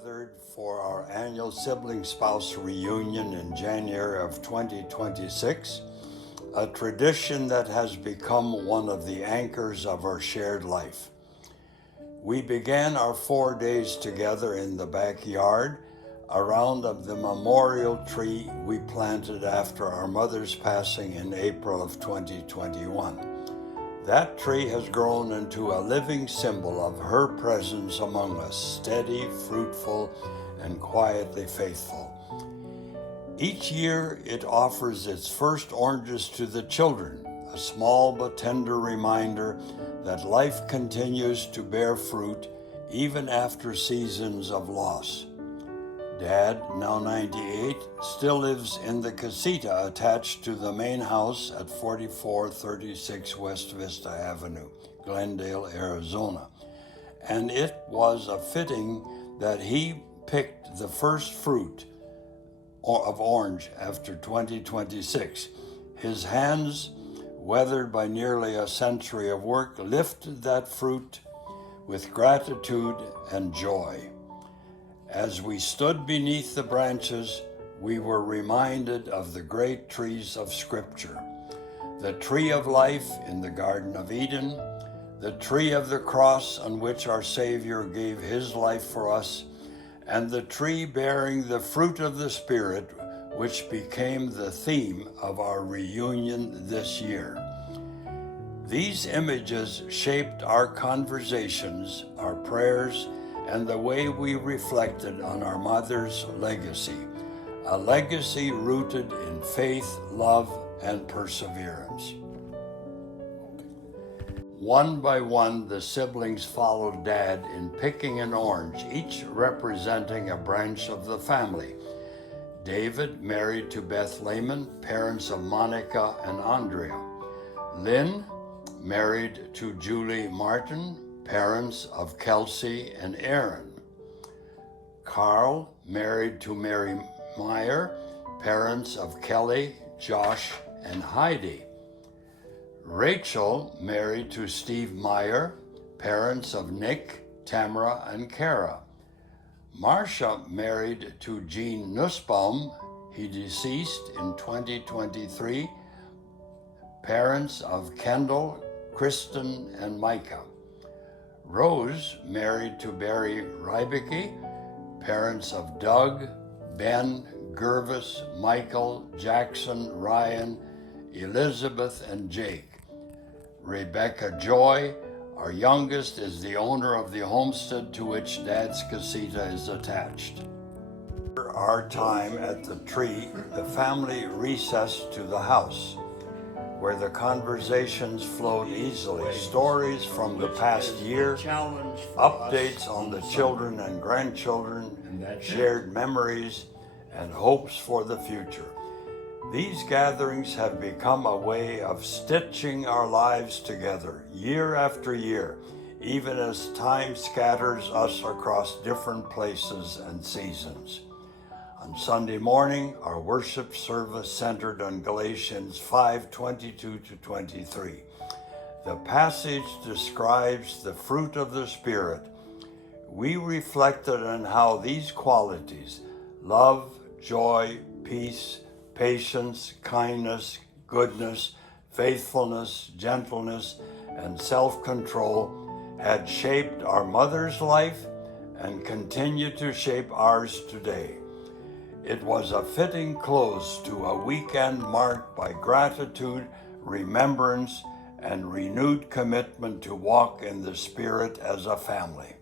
gathered for our annual sibling spouse reunion in January of 2026, a tradition that has become one of the anchors of our shared life. We began our 4 days together in the backyard around the memorial tree we planted after our mother's passing in April of 2021. That tree has grown into a living symbol of her presence among us, steady, fruitful, and quietly faithful. Each year it offers its first oranges to the children, a small but tender reminder that life continues to bear fruit even after seasons of loss. Dad, now 98, still lives in the casita attached to the main house at 4436 West Vista Avenue, Glendale, Arizona. And it was a fitting that he picked the first fruit of orange after 2026. His hands, weathered by nearly a century of work, lifted that fruit with gratitude and joy. As we stood beneath the branches, we were reminded of the great trees of Scripture. The tree of life in the Garden of Eden, the tree of the cross on which our Savior gave his life for us, and the tree bearing the fruit of the Spirit, which became the theme of our reunion this year. These images shaped our conversations, our prayers, and the way we reflected on our mother's legacy, a legacy rooted in faith, love, and perseverance. One by one, the siblings followed Dad in picking an orange, each representing a branch of the family. David, married to Beth Lehman, parents of Monica and Andrea. Lynn, married to Julie Martin, parents of Kelsey and Aaron. Carl, married to Mary Meyer, parents of Kelly, Josh, and Heidi. Rachel, married to Steve Meyer, parents of Nick, Tamara, and Kara. Marcia, married to Gene Nussbaum, he deceased in 2023, parents of Kendall, Kristen, and Micah. Rose, married to Barry Rybicki, parents of Doug, Ben, Gervis, Michael, Jackson, Ryan, Elizabeth, and Jake. Rebecca Joy, our youngest, is the owner of the homestead to which Dad's casita is attached. After our time at the tree, the family recessed to the house, where the conversations flowed easily. Stories from the past year, updates on the children and grandchildren, shared memories, and hopes for the future. These gatherings have become a way of stitching our lives together year after year, even as time scatters us across different places and seasons. On Sunday morning, our worship service centered on Galatians 5:22-23. The passage describes the fruit of the Spirit. We reflected on how these qualities, love, joy, peace, patience, kindness, goodness, faithfulness, gentleness, and self-control, had shaped our mother's life and continue to shape ours today. It was a fitting close to a weekend marked by gratitude, remembrance, and renewed commitment to walk in the Spirit as a family.